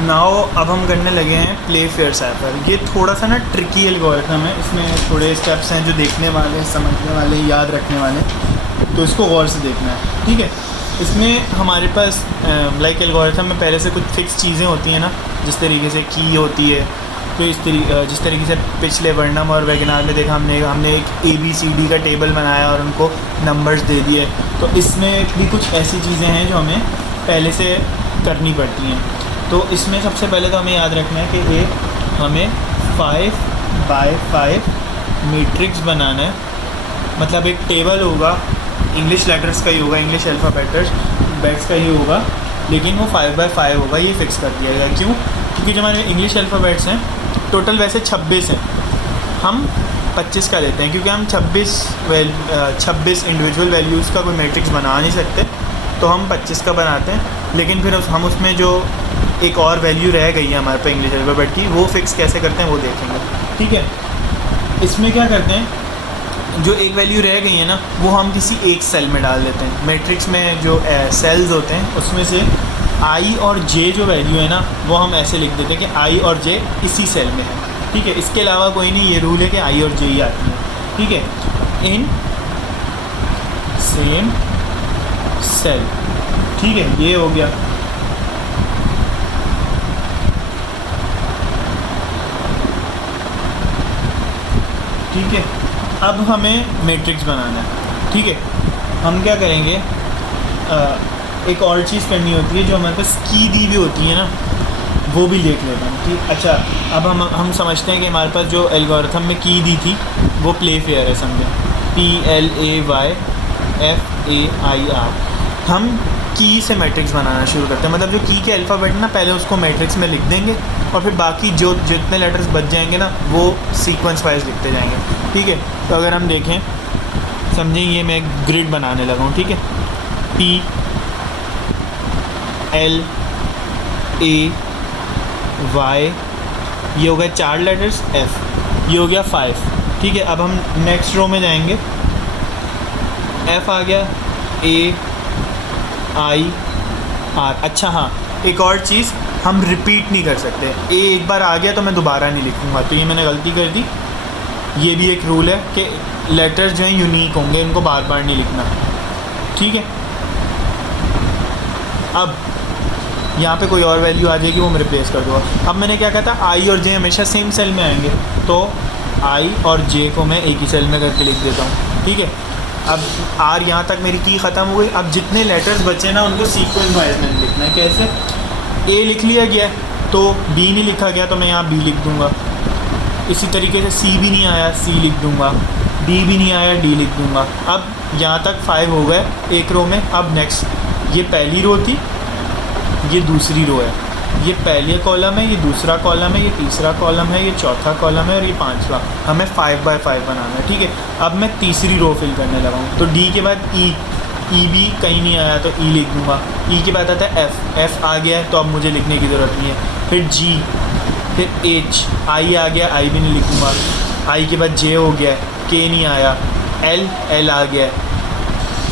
Now अब हम करने लगे हैं प्ले फेयर साइफर। ये थोड़ा सा ना ट्रिकी एल्गोरिथम है, इसमें थोड़े स्टेप्स हैं जो देखने वाले, समझने वाले, याद रखने वाले, तो इसको गौर से देखना है, ठीक है। इसमें हमारे पास लाइक एल्गोरिथम में पहले से कुछ फिक्स चीज़ें होती हैं ना, जिस तरीके से की होती है, तो जिस तरीके से पिछले वर्णम और वेगनार में देखा हमने एक ABCD का टेबल बनाया और उनको नंबर्स दे दिए, तो इसमें भी कुछ ऐसी चीज़ें हैं जो हमें पहले से करनी पड़ती हैं। तो इसमें सबसे पहले तो हमें याद रखना है कि हमें 5 बाय 5 मैट्रिक्स बनाना है, मतलब एक टेबल होगा, इंग्लिश लेटर्स का ही होगा, इंग्लिश अल्फ़ाबेट्स का ही होगा, लेकिन वो 5 बाय 5 होगा, ये फिक्स कर दिया गया। क्यों? क्योंकि जो हमारे इंग्लिश अल्फ़ाबेट्स हैं टोटल वैसे 26 हैं, हम 25 का लेते हैं, क्योंकि हम 26 इंडिविजुअल वैल्यूज़ का कोई मैट्रिक्स बना नहीं सकते, तो हम 25 का बनाते हैं। लेकिन फिर हम उसमें जो एक और वैल्यू रह गई है हमारे पे इंग्लिश अल्फ़ाबेट की, वो फिक्स कैसे करते हैं वो देखेंगे, ठीक है। इसमें क्या करते हैं, जो एक वैल्यू रह गई है ना, वो हम किसी एक सेल में डाल देते हैं। मैट्रिक्स में जो सेल्स होते हैं उसमें से I और J जो वैल्यू है ना, वो हम ऐसे लिख देते हैं कि I और J इसी सेल में है, ठीक है। इसके अलावा कोई नहीं, ये रूल है कि I और J ही आती है, ठीक है, इन सेम सेल, ठीक है। ये हो गया। ठीक है, अब हमें मैट्रिक्स बनाना है, ठीक है। हम क्या करेंगे, एक और चीज़ करनी होती है जो हमारे पास की दी हुई होती है ना, वो भी देख लेते हैं, ठीक। अच्छा, अब हम समझते हैं कि हमारे पास जो एल्गोरिथम में की दी थी वो प्ले फेयर है, समझें, PLAYFAIR। हम की से मैट्रिक्स बनाना शुरू करते हैं, मतलब जो की के अल्फ़ाबेट ना, पहले उसको मैट्रिक्स में लिख देंगे और फिर बाकी जो जितने लेटर्स बच जाएंगे ना, वो सीक्वेंस वाइज लिखते जाएंगे, ठीक है। तो अगर हम देखें, समझें, ये मैं ग्रिड बनाने लगा हूँ, ठीक है, PLAY, ये हो गया 4 लेटर्स, F, ये हो गया 5, ठीक है। अब हम नेक्स्ट रो में जाएंगे, F आ गया, AIR। अच्छा हाँ, एक और चीज़, हम रिपीट नहीं कर सकते। A एक बार आ गया तो मैं दोबारा नहीं लिखूँगा, तो ये मैंने गलती कर दी। ये भी एक रूल है कि लेटर्स जो हैं यूनिक होंगे, इनको बार बार नहीं लिखना, ठीक है। अब यहाँ पे कोई और वैल्यू आ जाएगी, वो मैं रिप्लेस कर दूँगा। अब मैंने क्या कहा था, I और J हमेशा सेम सेल में आएंगे, तो I और J को मैं एक ही सेल में करके लिख देता हूँ, ठीक है। अब R यहाँ तक मेरी की ख़त्म हो गई। अब जितने लेटर्स बचे ना, उनको सीक्वेंस वाइज मैंने लिखना है। कैसे? A लिख लिया गया तो B नहीं लिखा गया, तो मैं यहाँ B लिख दूँगा। इसी तरीके से C भी नहीं आया, C लिख दूँगा। D भी नहीं आया, D लिख दूँगा। अब यहाँ तक 5 हो गए एक रो में। अब नेक्स्ट, ये पहली रो थी, ये दूसरी रो है, ये पहले कॉलम है, ये दूसरा कॉलम है, ये तीसरा कॉलम है, ये चौथा कॉलम है और ये पांचवा। हमें 5 बाय 5 बनाना है, ठीक है। अब मैं तीसरी रो फिल करने लगा हूँ, तो D के बाद E भी कहीं नहीं आया तो E लिख दूँगा। E के बाद आता है F आ गया है, तो अब मुझे लिखने की ज़रूरत नहीं है। फिर G, फिर H, I आ गया, I भी नहीं लिखूँगा। I के बाद J हो गया, K नहीं आया। L आ गया,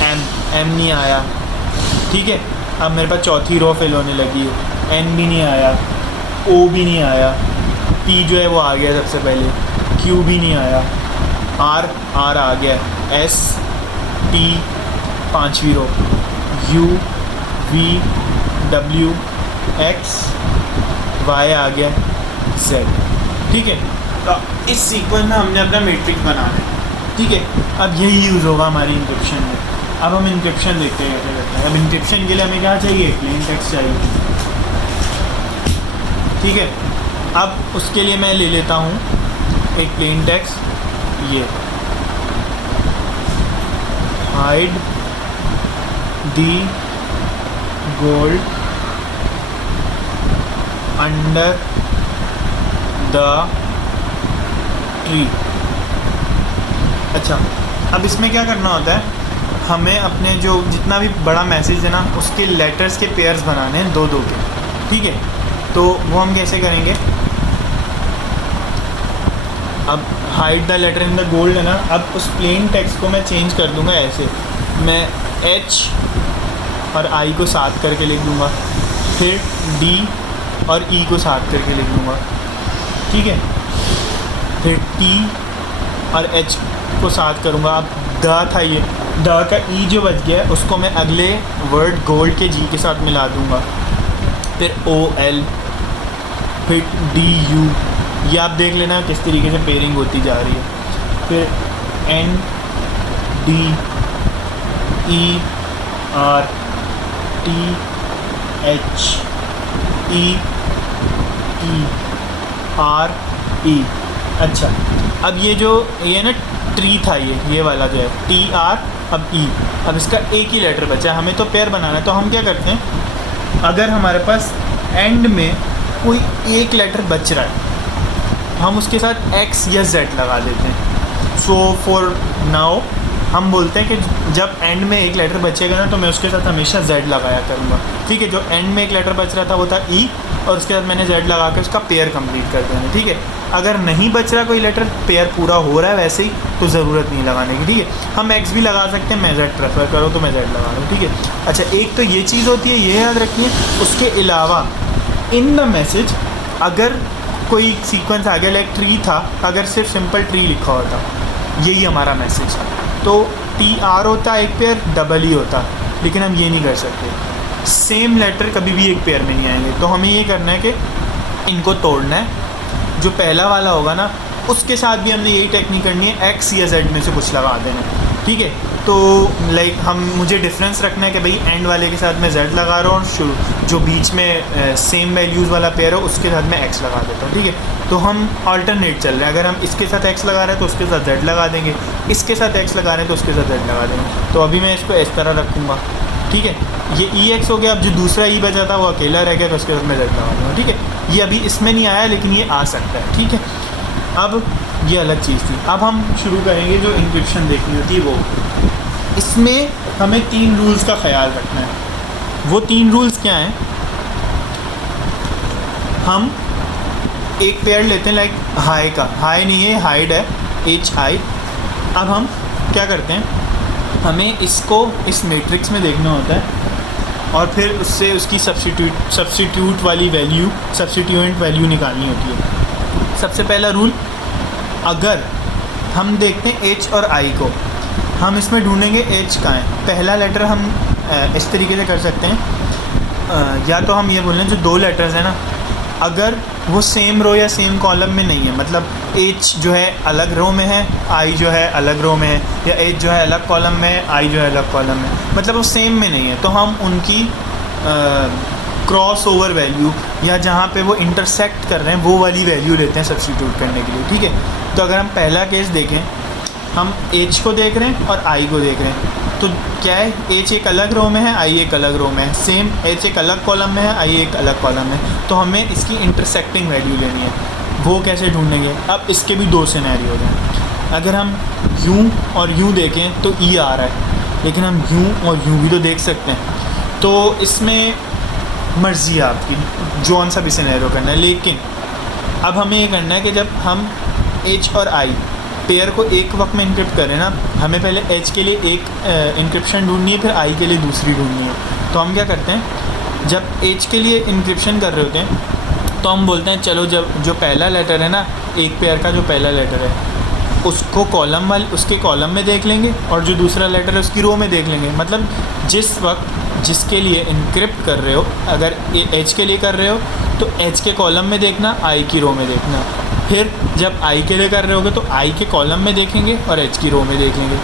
M नहीं आया, ठीक है। अब मेरे पास चौथी रो फिल होने लगी है, N भी नहीं आया, O भी नहीं आया, P जो है वो आ गया सबसे पहले, Q भी नहीं आया, R आ गया, S T पांचवी रो, U V W X Y आ गया, Z, ठीक है। तो इस सीक्वेंस में हमने अपना मैट्रिक्स बनाना है, ठीक है। अब यही यूज़ होगा हमारी इंक्रिप्शन में। अब हम इंक्रिप्शन देखते हैं कैसे करते हैं। अब इंक्रिप्शन के लिए हमें क्या चाहिए? प्लेन टेक्स्ट चाहिए, ठीक है। अब उसके लिए मैं ले लेता हूँ एक प्लेन टेक्स्ट, ये hide the gold under the tree. अच्छा, अब इसमें क्या करना होता है, हमें अपने जो जितना भी बड़ा मैसेज है ना, उसके लेटर्स के पेयर्स बनाने हैं, 2-2 के, ठीक है। तो वो हम कैसे करेंगे? अब hide the letter in the gold है ना, अब उस प्लेन टेक्स्ट को मैं चेंज कर दूंगा ऐसे, मैं H और I को साथ करके लिख दूंगा, फिर D और ई को साथ करके लिख लूँगा, ठीक है। फिर टी और एच को साथ करूँगा। अब द था, ये द का ई जो बच गया है उसको मैं अगले वर्ड गोल्ड के जी के साथ मिला दूँगा। फिर ओ एल, फिर डी यू, ये आप देख लेना किस तरीके से पेयरिंग होती जा रही है। फिर N D E R T H E E R E. अच्छा, अब ये जो ये ना ट्री था, ये वाला जो है टी आर, अब ई, अब इसका एक ही लेटर बचा है, हमें तो पेयर बनाना है। तो हम क्या करते हैं, अगर हमारे पास एंड में कोई एक लेटर बच रहा है हम उसके साथ एक्स या जेड लगा देते हैं। सो फॉर नाउ हम बोलते हैं कि जब एंड में एक लेटर बचेगा ना तो मैं उसके साथ हमेशा जेड लगाया करूँगा, ठीक है। जो एंड में एक लेटर बच रहा था वो था ई, और उसके साथ मैंने जेड लगा के उसका पेयर कंप्लीट कर देना, ठीक है। अगर नहीं बच रहा कोई लेटर, पेयर पूरा हो रहा है वैसे ही, तो ज़रूरत नहीं लगाने की, ठीक है। हम एक्स भी लगा सकते हैं, मैं जेड प्रेफर करो तो मैं जेड लगा रहा हूँ, ठीक है। अच्छा, एक तो ये चीज़ होती है, ये याद रखिए। उसके अलावा इन द मैसेज अगर कोई सीक्वेंस आ गया, लाइक ट्री था, अगर सिर्फ सिंपल ट्री लिखा होता, यही हमारा मैसेज, तो टी आर होता एक पेयर, डबल ई होता, लेकिन हम ये नहीं कर सकते। सेम लेटर कभी भी एक पेयर में नहीं आएंगे, तो हमें ये करना है कि इनको तोड़ना है। जो पहला वाला होगा ना उसके साथ भी हमने यही टेक्निक करनी है, एक्स या जेड में से कुछ लगा देना, ठीक है। तो लाइक मुझे डिफरेंस रखना है कि भाई एंड वाले के साथ मैं जेड लगा रहा हूँ और जो बीच में सेम वैल्यूज़ वाला पेयर है उसके साथ मैं एक्स लगा देता हूँ, ठीक है। तो हम अल्टरनेट चल रहे हैं, अगर हम इसके साथ एक्स लगा रहे हैं तो उसके साथ जेड लगा देंगे, इसके साथ एक्स लगा रहे हैं तो उसके साथ जेड लगा देंगे। तो अभी मैं इसको इस तरह रखूँगा, ठीक है। ये ई एक्स हो गया। अब जो दूसरा ई बचा था वो अकेला रह गया, तो उसके साथ मैं जेड लगा दूँगा, ठीक है। ये अभी इसमें नहीं आया लेकिन ये आ सकता है, ठीक है। अब ये अलग चीज़ थी। अब हम शुरू करेंगे जो इंक्रिप्शन देखनी होती है वो। इसमें हमें 3 रूल्स का ख्याल रखना है। वो 3 रूल्स क्या हैं, हम एक पेयर लेते हैं लाइक हाई का, हाई नहीं है हाइड है, एच आई। अब हम क्या करते हैं, हमें इसको इस मैट्रिक्स में देखना होता है और फिर उससे उसकी सब्स्टिट्यूट वाली वैल्यू, सब्स्टिट्यूएंट वैल्यू निकालनी होती है। सबसे पहला रूल, अगर हम देखते हैं एच और आई को, हम इसमें ढूंढेंगे एच कहाँ है। पहला लेटर हम इस तरीके से कर सकते हैं, या तो हम ये बोल रहे हैं जो 2 लेटर्स हैं ना, अगर वो सेम रो या सेम कॉलम में नहीं है, मतलब एच जो है अलग रो में है, आई जो है अलग रो में है, या एच जो है अलग कॉलम में है, आई जो है अलग कॉलम में, मतलब वो सेम में नहीं है, तो हम उनकी क्रॉस ओवर वैल्यू या जहाँ पे वो इंटरसेक्ट कर रहे हैं वो वाली वैल्यू लेते हैं सब्स्टिट्यूट करने के लिए, ठीक है। तो अगर हम पहला केस देखें, हम एच को देख रहे हैं और आई को देख रहे हैं, तो क्या है, एच एक अलग रो में है, आई एक अलग रो में है, सेम एच एक अलग कॉलम में है, आई एक अलग कॉलम में है, तो हमें इसकी इंटरसेक्टिंग वैल्यू लेनी है। वो कैसे ढूंढेंगे, अब इसके भी 2 सिनेरियो हैं। अगर हम यूँ और यूँ देखें तो ई आ रहा है, लेकिन हम यूँ और यूँ भी तो देख सकते हैं, तो इसमें मर्ज़ी है आपकी जौन सा भी सिनेरियो करना है। लेकिन अब हमें ये करना है कि जब हम एच और आई पेयर को एक वक्त में इनक्रिप्ट करें ना, हमें पहले एच के लिए एक इनक्रिप्शन ढूंढनी है, फिर आई के लिए दूसरी ढूंढनी है। तो हम क्या करते हैं, जब एच के लिए इनक्रिप्शन कर रहे होते हैं तो हम बोलते हैं चलो जब जो पहला लेटर है ना, एक पेयर का जो पहला लेटर है उसको कॉलम वाले उसके कॉलम में देख लेंगे और जो दूसरा लेटर है उसकी रो में देख लेंगे। मतलब जिस वक्त जिसके लिए इनक्रिप्ट कर रहे हो, अगर एच के लिए कर रहे हो तो एच के कॉलम में देखना, आई की रो में देखना। फिर जब आई के लिए कर रहे होगे तो आई के कॉलम में देखेंगे और एच की रो में देखेंगे।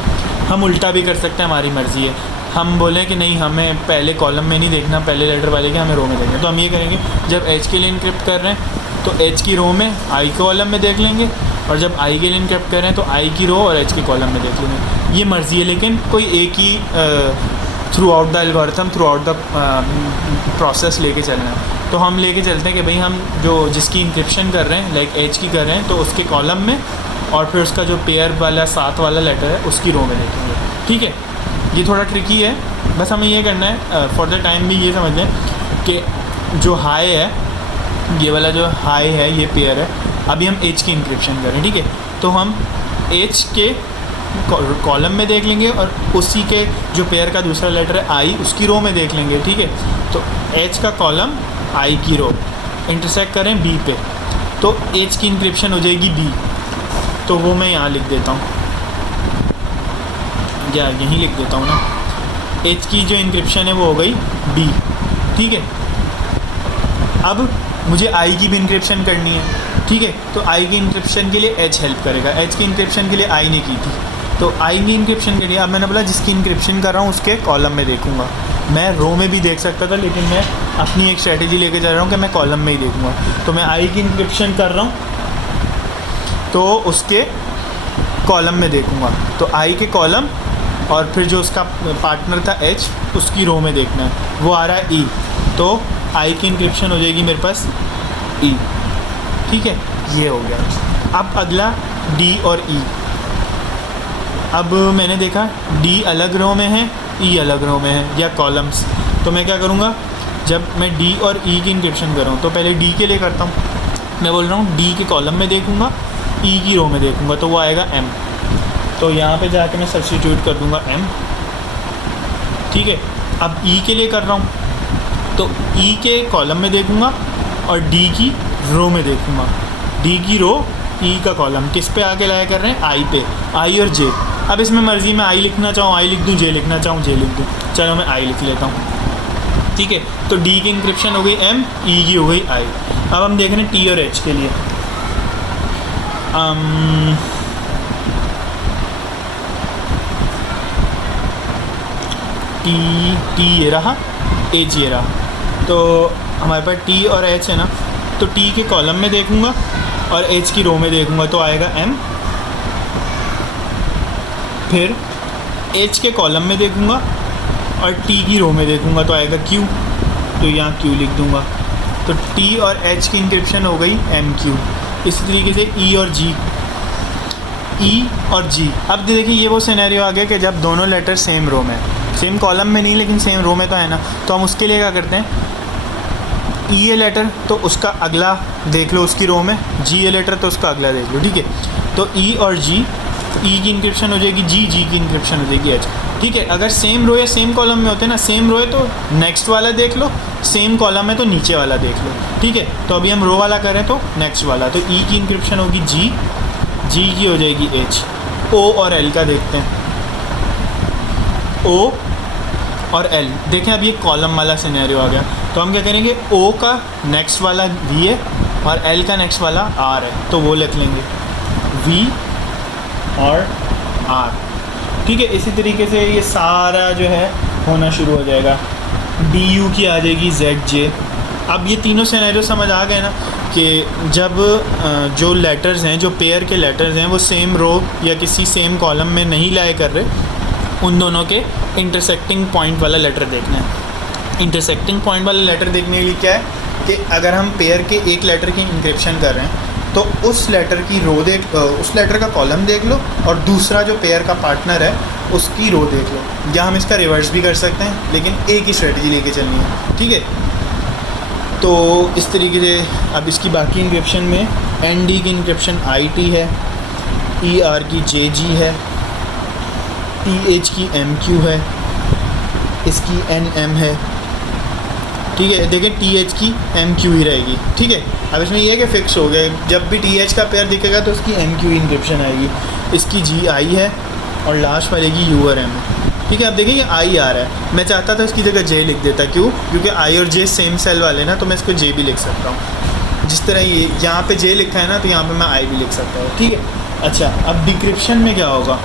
हम उल्टा भी कर सकते हैं, हमारी मर्ज़ी है। हम बोलें कि नहीं हमें पहले कॉलम में नहीं देखना, पहले लेटर वाले के हमें रो में देखना, तो हम ये करेंगे जब एच के लिए इनक्रिप्ट कर रहे हैं तो एच की रो में आई कॉलम में देख लेंगे, और जब आई के लिए इनक्रिप्ट कर रहे हैं तो आई की रो और एच के कॉलम में देख लेंगे। ये मर्ज़ी है, लेकिन कोई एक ही throughout the algorithm, throughout the process लेके चलना है। तो हम लेके चलते हैं कि भाई हम जो जिसकी इंक्रिप्शन कर रहे हैं लाइक एच की कर रहे हैं तो उसके कॉलम में, और फिर उसका जो पेयर वाला साथ वाला लेटर है उसकी रो में देखेंगे, ठीक है। ये थोड़ा ट्रिकी है, बस हमें ये करना है फॉर द टाइम भी ये समझ लें कि जो हाई है, ये वाला जो हाई है ये पेयर है, अभी हम एच की इंक्रिप्शन कर रहे हैं, ठीक है। तो हम एच के कॉलम में देख लेंगे और उसी के जो पेयर का दूसरा लेटर है आई उसकी रो में देख लेंगे, ठीक है। तो एच का कॉलम आई की रो, इंटरसेक्ट करें बी पे, तो एच की इंक्रिप्शन हो जाएगी बी। तो वो मैं यहाँ लिख देता हूँ, या यहीं लिख देता हूँ ना, एच की जो इंक्रिप्शन है वो हो गई बी। ठीक है, अब मुझे आई की भी इंक्रिप्शन करनी है। ठीक है, तो आई की इंक्रिप्शन के लिए एच हेल्प करेगा, एच की इंक्रिप्शन के लिए आई ने की थी, तो आई की इंक्रिप्शन के लिए अब मैंने बोला जिसकी इंक्रिप्शन कर रहा हूँ उसके कॉलम में देखूँगा। मैं रो में भी देख सकता था, लेकिन मैं अपनी एक स्ट्रेटेजी लेके जा रहा हूँ कि मैं कॉलम में ही देखूँगा। तो मैं आई की इंक्रिप्शन कर रहा हूँ तो उसके कॉलम में देखूँगा, तो आई के कॉलम और फिर जो उसका पार्टनर था एच उसकी रो में देखना है, वो आ रहा है ई, तो आई की इंक्रिप्शन हो जाएगी मेरे पास ई। ठीक है, ये हो गया। अब अगला डी और ई। अब मैंने देखा डी अलग रो में है, ई अलग रो में है, या कॉलम्स, तो मैं क्या करूँगा, जब मैं डी और ई की इंक्रिप्शन कर रहा हूँ तो पहले डी के लिए करता हूँ। मैं बोल रहा हूँ डी के कॉलम में देखूँगा, ई की रो में देखूँगा, तो वो आएगा एम। तो यहाँ पे जाके मैं सब्स्टिट्यूट कर दूँगा एम। ठीक है, अब ई के लिए कर रहा हूँ तो ई के कॉलम में देखूँगा और डी की रो में देखूँगा। डी की रो, ई का कॉलम, किस पे आके लाया कर रहे हैं, आई पे, आई और जे। अब इसमें मर्ज़ी मैं आई लिखना चाहूँ आई लिख दूँ, जे लिखना चाहूँ जे लिख दूँ, चलो मैं आई लिख लेता हूँ। ठीक है, तो डी की इंक्रिप्शन हो गई एम, ई की हो गई आई। अब हम देख रहे हैं टी और एच के लिए। टी ये रहा, एच ये रहा, तो हमारे पास टी और एच है ना, तो टी के कॉलम में देखूँगा और एच की रो में देखूँगा तो आएगा एम। फिर एच के कॉलम में देखूँगा और टी की रो में देखूँगा तो आएगा क्यू, तो यहाँ क्यू लिख दूँगा। तो टी और एच की इंक्रिप्शन हो गई एम क्यू। इसी तरीके से ई और जी, ई और जी। अब देखिए ये वो सिनेरियो आ गया कि जब दोनों लेटर सेम रो में, सेम कॉलम में नहीं लेकिन सेम रो में तो है ना, तो हम उसके लिए क्या करते हैं, ई ए लेटर तो उसका अगला देख लो उसकी रो में, जी ए लेटर तो उसका अगला देख लो। ठीक है, तो ई और जी, ई की इंक्रिप्शन हो जाएगी जी, जी की इंक्रिप्शन हो जाएगी एच। ठीक है, अगर सेम रो या सेम कॉलम में होते हैं ना, सेम रो है तो नेक्स्ट वाला देख लो, सेम कॉलम है तो नीचे वाला देख लो। ठीक है, तो अभी हम रो वाला करें तो नेक्स्ट वाला, तो ई की इंक्रिप्शन होगी जी, जी की हो जाएगी एच। ओ और एल का देखते हैं, ओ और एल। देखें अब ये कॉलम वाला सिनेरियो आ गया, तो हम क्या करेंगे, ओ का नेक्स्ट वाला वी है और एल का नेक्स्ट वाला आर है, तो वो लिख लेंगे वी और आर। ठीक है, इसी तरीके से ये सारा जो है होना शुरू हो जाएगा। डी यू की आ जाएगी जेड जे। अब ये तीनों सिनेरियो समझ आ गए ना कि जब जो लेटर्स हैं, जो पेयर के लेटर्स हैं, वो सेम रो या किसी सेम कॉलम में नहीं लाए कर रहे, उन दोनों के इंटरसेक्टिंग पॉइंट वाला लेटर देखना है। इंटरसेक्टिंग पॉइंट वाला लेटर देखने के लिए क्या है कि अगर हम पेयर के एक लेटर की इंक्रिप्शन कर रहे हैं तो उस लेटर की रो उस लेटर का कॉलम देख लो और दूसरा जो पेयर का पार्टनर है उसकी रो देख लो, या हम इसका रिवर्स भी कर सकते हैं, लेकिन एक ही स्ट्रेटजी लेके चलनी है। ठीक है, तो इस तरीके से अब इसकी बाकी इंक्रिप्शन में एन डी की इंक्रिप्शन आई टी है, ई आर की जे जी है, टी एच की एम क्यू है, इसकी एन एम है। ठीक है, देखिए टी एच की एम क्यू ही रहेगी। ठीक है, अब इसमें यह है कि फिक्स हो गया, जब भी टी एच का पेयर दिखेगा तो उसकी एम क्यू इंक्रिप्शन आएगी, इसकी जी आई है और लास्ट वाले की यू और एम है। ठीक है, अब देखिए ये आई आ रहा है, मैं चाहता था इसकी जगह जे लिख देता, क्यों, क्योंकि आई और जे सेम सेल वाले ना, तो मैं इसको जे भी लिख सकता हूँ। जिस तरह ये यहाँ पे जे लिखा है ना, तो यहाँ पे मैं आई भी लिख सकता हूँ। ठीक है, अच्छा अब डिक्रिप्शन में क्या होगा,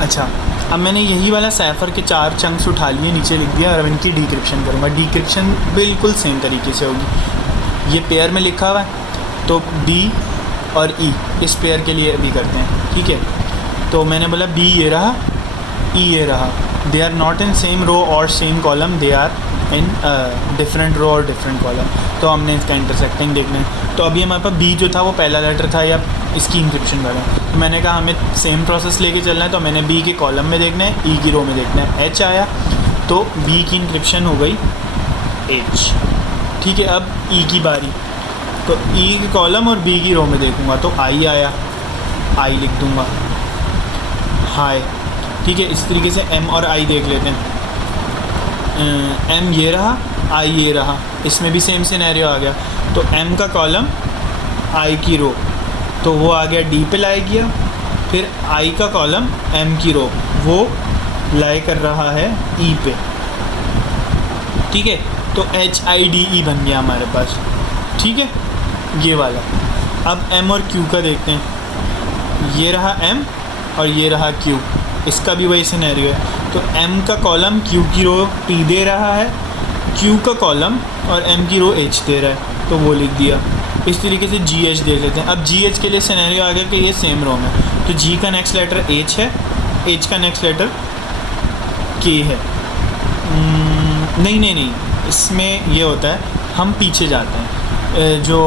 अच्छा अब मैंने यही वाला सैफर के 4 चंक्स उठा लिए, नीचे लिख दिया और अब इनकी डिक्रिप्शन करूँगा। डिक्रिप्शन बिल्कुल सेम तरीके से होगी, ये पेयर में लिखा हुआ है तो बी और ई इस पेयर के लिए भी करते हैं। ठीक है, तो मैंने बोला बी ये रहा, ई ये रहा, they are not in same row और same column, they are in different row और डिफरेंट कॉलम, तो हमने इसका इंटरसेक्टिंग देखना है। तो अभी हमारे पास बी जो था वो पहला लेटर था, या इसकी इंक्रिप्शन करें, तो मैंने कहा हमें सेम प्रोसेस लेके चलना है, तो मैंने बी के कॉलम में देखना है, ई की रो में देखना है। एच आया तो बी की इंक्रिप्शन हो गई एच। ठीक है, अब ई की बारी, तो ई की कॉलम और बी की रो में देखूँगा तो आई आया, आई लिख दूँगा, हाय। ठीक है, इस तरीके से एम और आई देख लेते हैं। एम ये रहा, आई ये रहा, इसमें भी सेम सिनेरियो आ गया। तो एम का कॉलम, आई की रो, तो वो आ गया डी पे लाई किया। फिर आई का कॉलम, एम की रो, वो लाई कर रहा है ई पे, ठीक है। तो एच आई डी ई बन गया हमारे पास, ठीक है, ये वाला। अब एम और क्यू का देखते हैं। ये रहा एम और ये रहा क्यू, इसका भी वही सिनेरियो है। तो एम का कॉलम क्यू की रो टी दे रहा है, क्यू का कॉलम और एम की रो एच दे रहा है, तो वो लिख दिया। इस तरीके से जी एच दे लेते हैं। अब जी एच के लिए सिनेरियो आ गया कि ये सेम रो में, तो जी का नेक्स्ट लेटर एच है, एच का नेक्स्ट लेटर के है। नहीं, इसमें ये होता है, हम पीछे जाते हैं। जो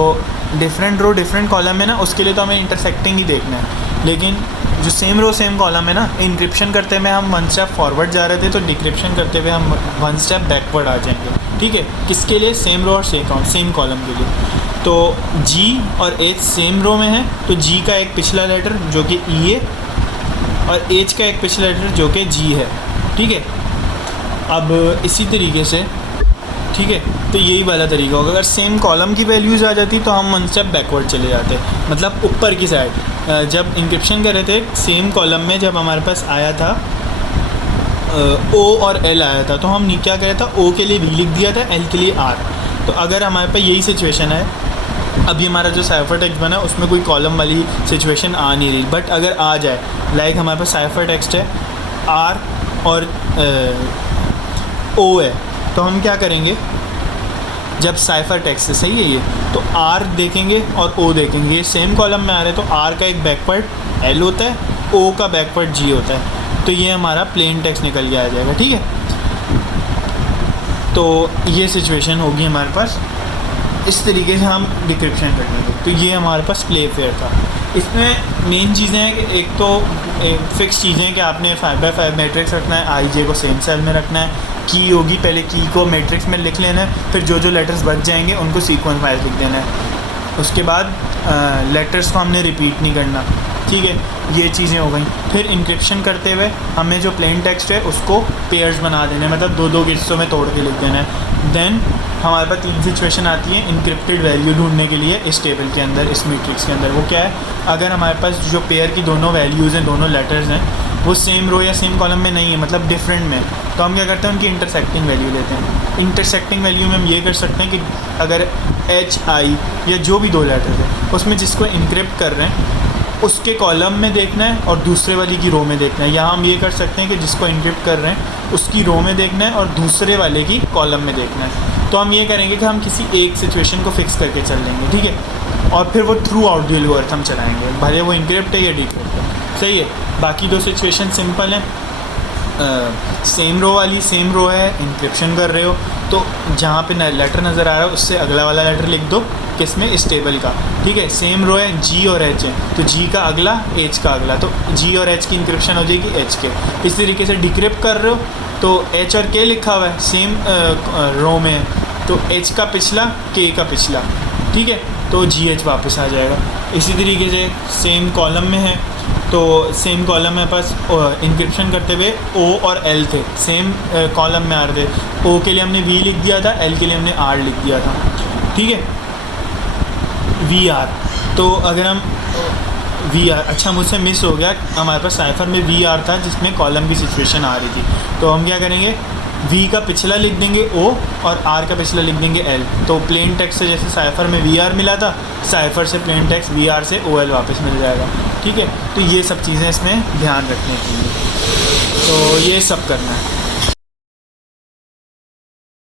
डिफरेंट रो डिफरेंट कॉलम है ना, उसके लिए तो हमें इंटरसेक्टिंग ही देखना है। लेकिन जो सेम रो सेम कॉलम है ना, इंक्रिप्शन करते हुए हम 1 स्टेप फॉरवर्ड जा रहे थे, तो डिक्रिप्शन करते हुए हम 1 स्टेप बैकवर्ड आ जाएंगे, ठीक है। किसके लिए? सेम रो और सेम कॉलम के लिए। तो जी और एच सेम रो में है, तो जी का एक पिछला लेटर जो कि ई है और एच का एक पिछला लेटर जो कि जी है, ठीक है। अब इसी तरीके से, ठीक है, तो यही वाला तरीका होगा। अगर सेम कॉलम की वैल्यूज़ आ जाती तो हम 1 स्टेप बैकवर्ड चले जाते, मतलब ऊपर की साइड। जब इंक्रिप्शन कर रहे थे सेम कॉलम में, जब हमारे पास आया था ओ और एल आया था, तो हम क्या किया था, ओ के लिए वी लिख दिया था, एल के लिए आर। तो अगर हमारे पास यही सिचुएशन है, अभी हमारा जो साइफर टेक्स्ट बना उसमें कोई कॉलम वाली सिचुएशन आ नहीं रही, बट अगर आ जाए, लाइक हमारे पास साइफर टेक्स्ट है आर और ओ है, तो हम क्या करेंगे, जब साइफर टेक्स्ट है, सही है ये, तो आर देखेंगे और ओ देखेंगे, ये सेम कॉलम में आ रहे हैं, तो आर का एक बैकवर्ड एल होता है, ओ का बैकवर्ड जी होता है, तो ये हमारा प्लेन टेक्स्ट निकल के आ जाएगा, ठीक है। तो ये सिचुएशन होगी हमारे पास, इस तरीके से हम डिक्रिप्शन कर लेंगे। तो ये हमारे पास प्ले फेयर था। इसमें मेन चीज़ें हैं कि एक तो फिक्स चीज़ें हैं कि आपने 5x5 मैट्रिक्स रखना है, आई जे को सेम सेल में रखना है, की होगी, पहले की को मैट्रिक्स में लिख लेना है, फिर जो लेटर्स बच जाएंगे उनको सीक्वेंस वाइज लिख देना है। उसके बाद लेटर्स को हमने रिपीट नहीं करना, ठीक है, ये चीज़ें हो गई। फिर इंक्रिप्शन करते हुए हमें जो प्लेन टेक्स्ट है उसको पेयर्स बना देना है, मतलब 2-2 हिस्सों में तोड़ के लिख देना है। देन हमारे पास 3 सिचुएशन आती है इंक्रिप्टेड वैल्यू ढूंढने के लिए इस टेबल के अंदर, इस मैट्रिक्स के अंदर। वो क्या है, अगर हमारे पास जो पेयर की दोनों वैल्यूज़ हैं, दोनों लेटर्स हैं, वो सेम रो या सेम कॉलम में नहीं है, मतलब डिफरेंट में, तो हम क्या करते हैं, उनकी इंटरसेक्टिंग वैल्यू लेते हैं। इंटरसेक्टिंग वैल्यू में हम ये कर सकते हैं कि अगर एच आई या जो भी 2 लेटर्स हैं, उसमें जिसको इंक्रिप्ट कर रहे हैं उसके कॉलम में देखना है और दूसरे वाली की रो में देखना है। यहाँ हम ये कर सकते हैं कि जिसको इंक्रिप्ट कर रहे हैं उसकी रो में देखना है और दूसरे वाले की कॉलम में देखना है। तो हम ये करेंगे कि हम किसी एक सिचुएशन को फिक्स करके चल लेंगे, ठीक है, और फिर वो थ्रू आउट द एल्गोरिथम चलाएंगे, भले वो इंक्रिप्ट है या डिक्रिप्ट है, सही है। बाकी 2 सिचुएशन सिंपल हैं। सेम रो वाली, सेम रो है, इंक्रिप्शन कर रहे हो, तो जहाँ पे लेटर नज़र आ रहा है उससे अगला वाला लेटर लिख दो, किसमें, इस टेबल का, ठीक है। सेम रो है, जी और एच है, तो जी का अगला, एच का अगला, तो जी और एच की इंक्रिप्शन हो जाएगी एच के। इस तरीके से डिक्रिप्ट कर रहे हो, तो एच और के लिखा हुआ है सेम रो में, तो एच का पिछला, के का पिछला, ठीक है, तो जी एच वापस आ जाएगा। इसी तरीके से सेम कॉलम में है, तो सेम कॉलम में पास इंक्रिप्शन करते हुए ओ और एल थे, सेम कॉलम में आ रहे थे। ओ के लिए हमने वी लिख दिया था, एल के लिए हमने आर लिख दिया था, ठीक है, वी आर। तो अगर हम वी आर, अच्छा मुझसे मिस हो गया, हमारे पास साइफर में वी आर था जिसमें कॉलम की सिचुएशन आ रही थी, तो हम क्या करेंगे, वी का पिछला लिख देंगे ओ और आर का पिछला लिख देंगे एल। तो प्लेन टेक्स्ट से जैसे साइफर में वी आर मिला था, साइफर से प्लेन टेक्स्ट वी आर से ओ एल वापस मिल जाएगा, ठीक है। तो ये सब चीज़ें इसमें ध्यान रखने के लिए, तो ये सब करना है।